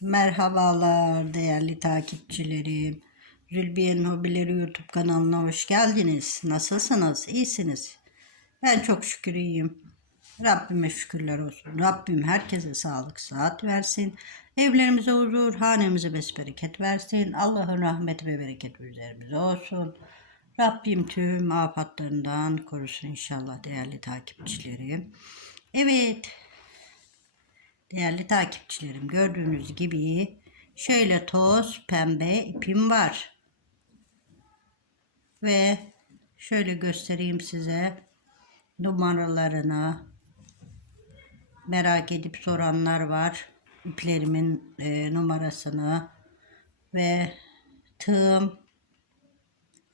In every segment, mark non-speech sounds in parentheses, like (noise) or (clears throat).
Merhabalar değerli takipçilerim. Zülbiye'nin Hobileri YouTube kanalına hoş geldiniz. Nasılsınız? İyisiniz. Ben çok şükür iyiyim. Rabbime şükürler olsun. Rabbim herkese sağlık, sıhhat versin. Evlerimize huzur, hanemize besbereket versin. Allah'ın rahmeti ve bereketi üzerimize olsun. Rabbim tüm afatlarından korusun inşallah değerli takipçilerim. Evet, Değerli takipçilerim gördüğünüz gibi şöyle toz pembe ipim var. Ve şöyle göstereyim size numaralarını merak edip soranlar var. İplerimin e, numarasını ve tığım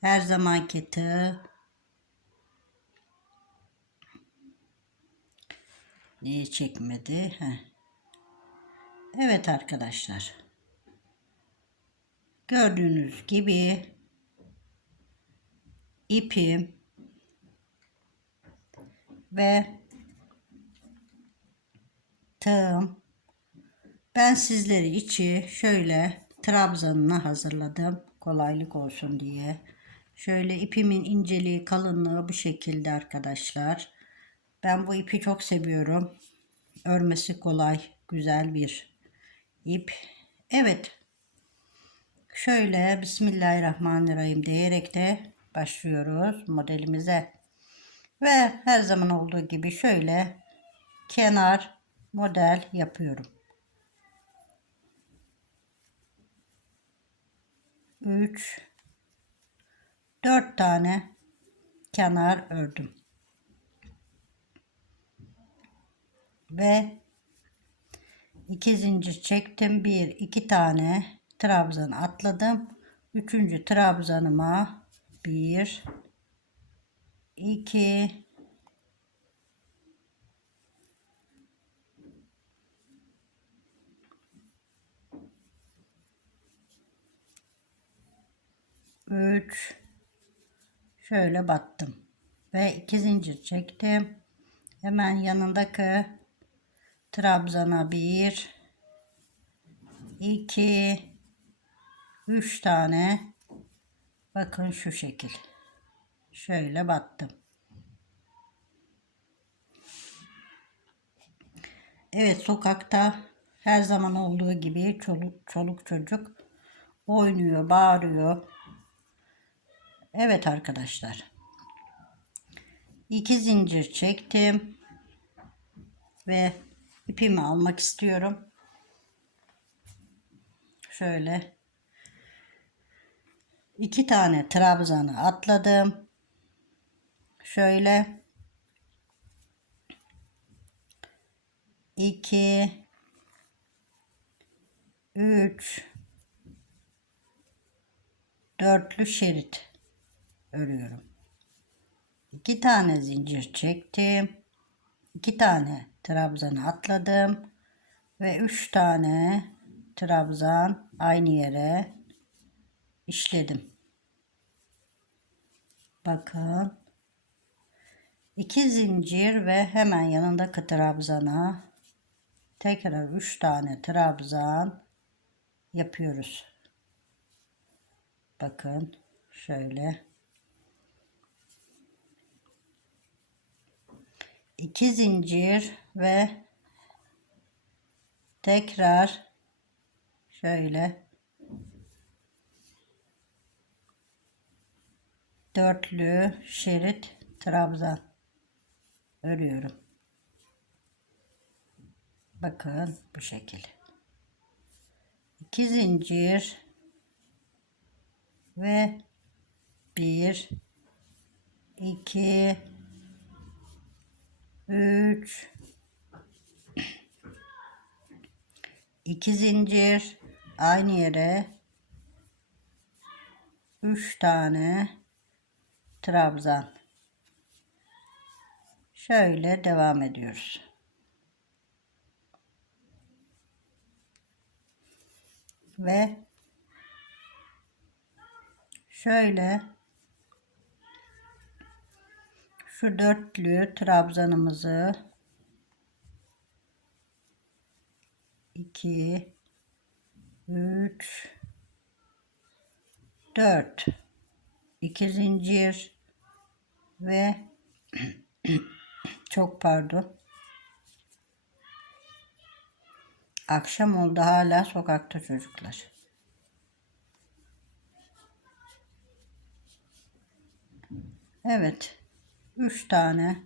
her zamanki tığ niye çekmedi? Heh. Evet arkadaşlar. Gördüğünüz gibi ipim ve tığım ben sizleri içi şöyle trabzanını hazırladım kolaylık olsun diye. Şöyle ipimin inceliği kalınlığı bu şekilde arkadaşlar. Ben bu ipi çok seviyorum. Örmesi kolay, güzel bir ip. Evet. Şöyle Bismillahirrahmanirrahim diyerek de başlıyoruz modelimize. Ve her zaman olduğu gibi şöyle kenar model yapıyorum. 3 4 tane kenar ördüm. Ve iki zincir çektim. Bir iki tane trabzan atladım. Üçüncü trabzanıma bir iki üç şöyle battım ve iki zincir çektim hemen yanındaki trabzana bir iki üç tane. Bakın şu şekil. Şöyle battım. Evet sokakta her zaman olduğu gibi çoluk, çoluk çocuk oynuyor bağırıyor. Evet arkadaşlar. İki zincir çektim ve ipimi almak istiyorum. Şöyle iki tane trabzanı atladım. Şöyle iki üç dörtlü şerit örüyorum. İki tane zincir çektim. iki tane trabzanı atladım ve 3 tane trabzan aynı yere işledim. Bakın. 2 zincir ve hemen yanındaki trabzana tekrar 3 tane trabzan yapıyoruz. Bakın şöyle 2 zincir ve tekrar şöyle dörtlü şerit trabzan örüyorum. Bakın bu şekil. 2 zincir ve 1 2 3 2 zincir. Aynı yere. 3 tane. Trabzan. Şöyle devam ediyoruz. Ve şöyle şu dörtlü trabzanımızı 2 3 4 2 zincir ve (clears throat) çok pardon. Akşam oldu hala sokakta çocuklar. Evet 3 tane.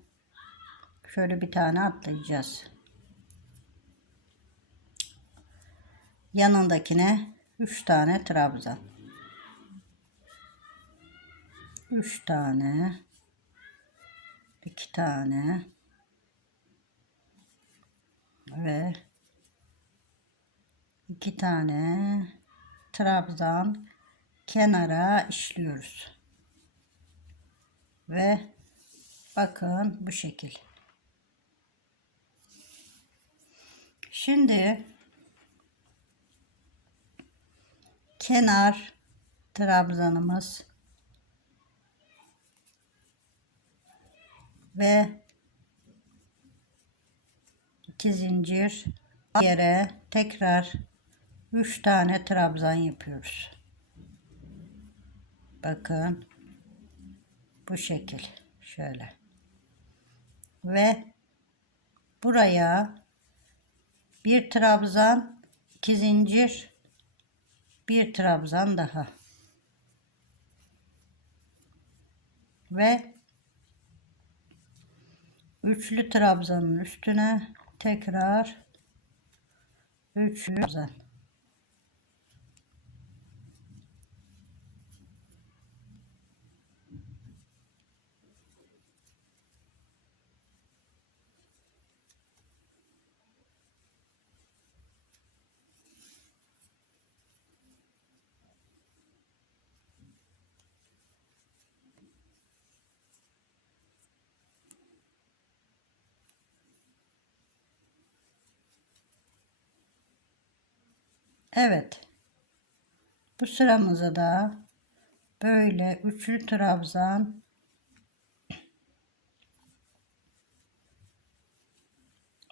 Şöyle bir tane atlayacağız. Yanındakine 3 tane trabzan 3 tane. 2 tane. Ve 2 tane trabzan kenara işliyoruz. Ve bakın bu şekil. Şimdi kenar trabzanımız ve iki zincir yere tekrar 3 tane trabzan yapıyoruz. Bakın bu şekil. Şöyle ve buraya bir trabzan iki zincir bir trabzan daha. Ve üçlü trabzanın üstüne tekrar üçlü trabzan Evet. Bu sıramıza da böyle üçlü trabzan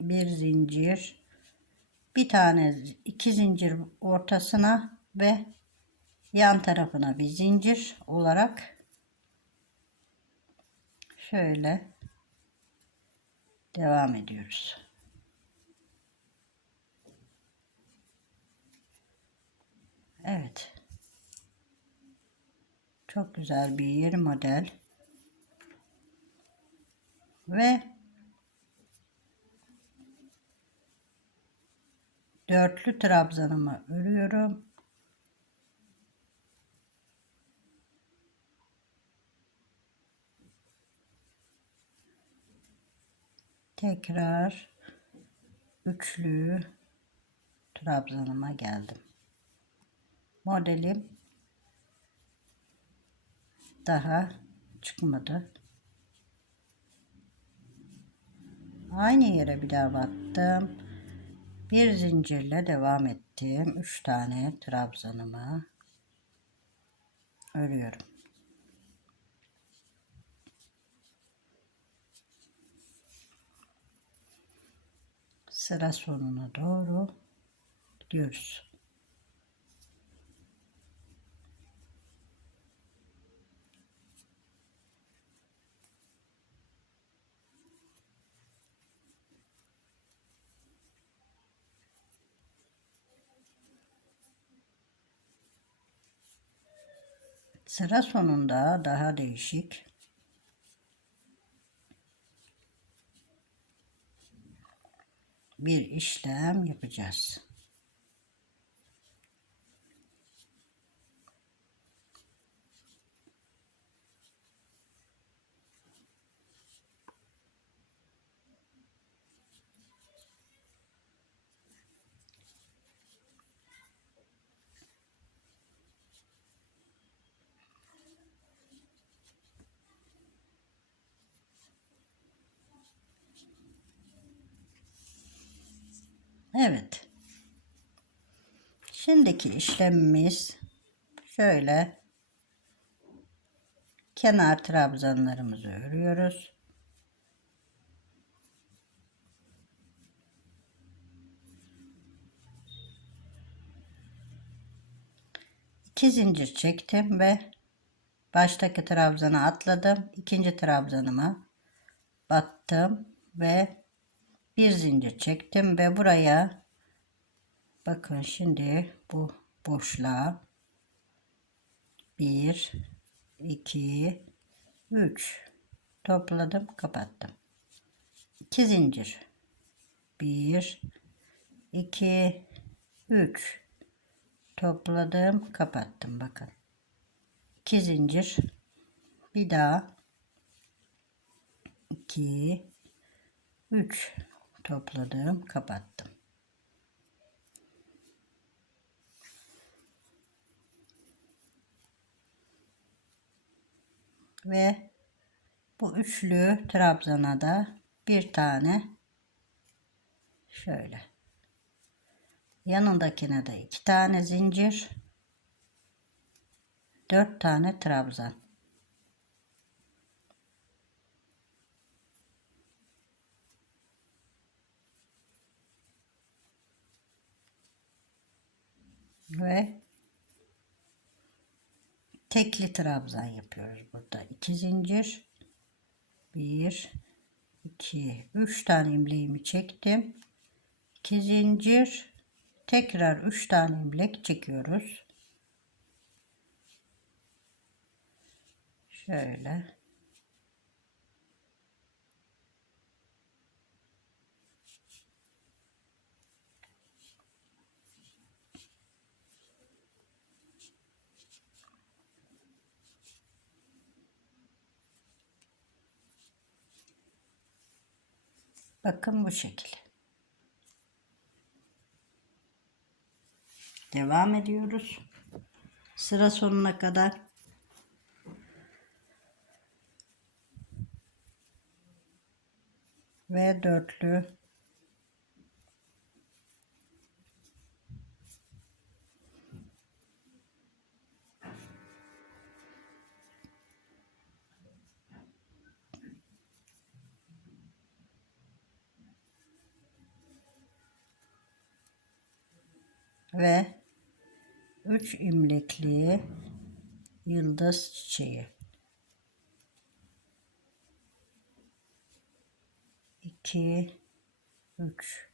bir zincir bir tane iki zincir ortasına ve yan tarafına bir zincir olarak şöyle devam ediyoruz. Evet. Çok güzel bir model. Ve dörtlü trabzanımı örüyorum. Tekrar üçlü trabzanıma geldim modelim daha çıkmadı. Aynı yere bir daha battım. Bir zincirle devam ettim. Üç tane trabzanımı örüyorum. Sıra sonuna doğru gidiyoruz. Sıra sonunda daha değişik bir işlem yapacağız. Evet. Şimdiki işlemimiz şöyle kenar trabzanlarımızı örüyoruz. 2 zincir çektim ve baştaki trabzana atladım. İkinci trabzanıma battım ve bir zincir çektim ve buraya bakın şimdi bu boşluğa 1 2 3 topladım kapattım. 2 zincir. 1 2 3 topladım kapattım bakın. 2 zincir. Bir daha. 2 3 topladım kapattım. Ve bu üçlü trabzana da bir tane şöyle. Yanındakine de iki tane zincir dört tane trabzan ve tekli trabzan yapıyoruz burada. 2 zincir 1 2 3 tane imleğimi çektim. 2 zincir tekrar 3 tane imlek çekiyoruz. Şöyle Bakın bu şekil. Devam ediyoruz. Sıra sonuna kadar. Ve dörtlü ve 3 imlekli yıldız çiçeği. 2 3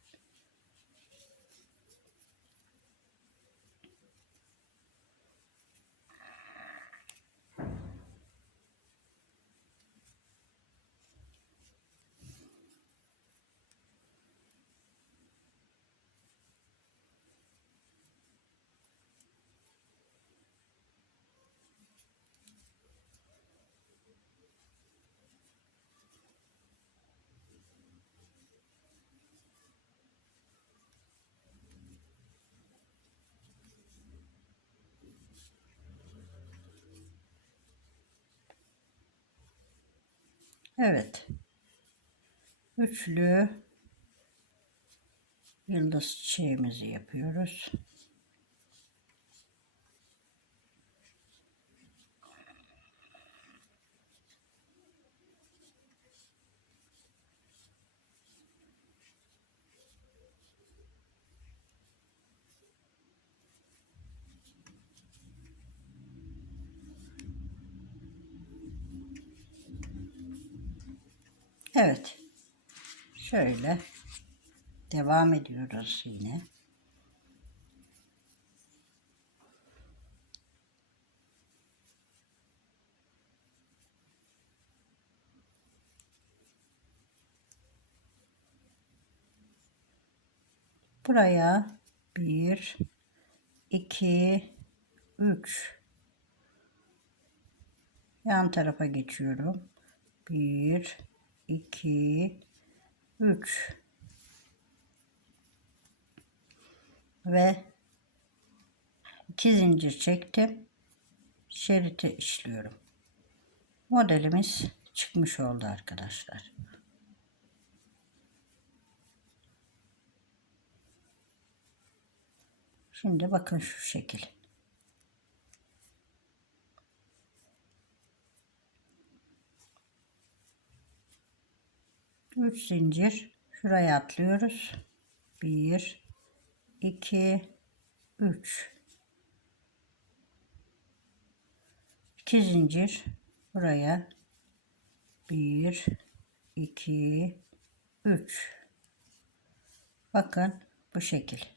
Evet. Üçlü yıldız çiçeğimizi yapıyoruz. Evet. Şöyle devam ediyoruz yine. Buraya bir, iki, üç. Yan tarafa geçiyorum. Bir, 2 3 ve 2 zincir çektim. Şeriti işliyorum. Modelimiz çıkmış oldu arkadaşlar. Şimdi bakın şu şekil. 3 zincir. Şuraya atlıyoruz. 1 2 3 2 zincir. Buraya. 1 2 3 bakın bu şekil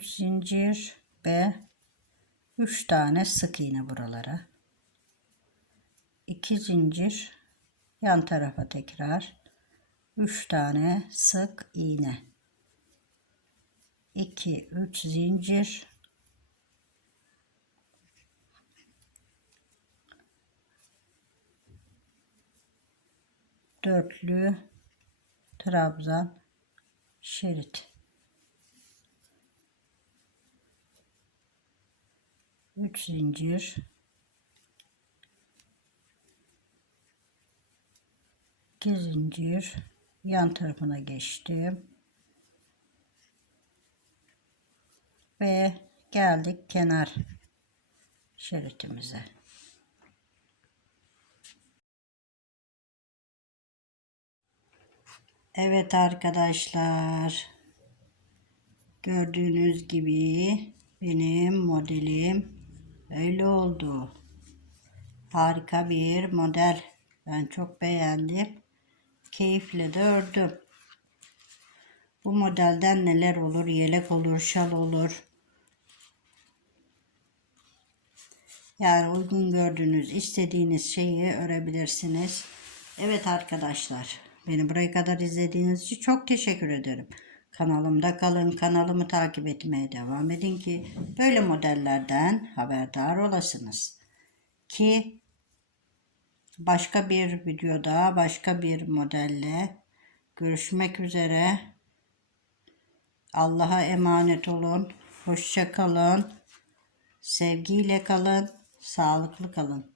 Üç zincir ve üç tane sık iğne buralara. İki zincir yan tarafa tekrar üç tane sık iğne. 2 3 zincir dörtlü trabzan şerit. 3 zincir. İki zincir. Yan tarafına geçtim. Ve geldik kenar şeritimize. Evet arkadaşlar. Gördüğünüz gibi benim modelim öyle oldu. Harika bir model. Ben çok beğendim. Keyifle de ördüm. Bu modelden neler olur? Yelek olur, şal olur. Yani uygun gördüğünüz, istediğiniz şeyi örebilirsiniz. Evet arkadaşlar, beni buraya kadar izlediğiniz için çok teşekkür ederim. Kanalımda kalın, kanalımı takip etmeye devam edin ki böyle modellerden haberdar olasınız. Ki başka bir videoda, başka bir modelle görüşmek üzere. Allah'a emanet olun. Hoşça kalın. Sevgiyle kalın. Sağlıklı kalın.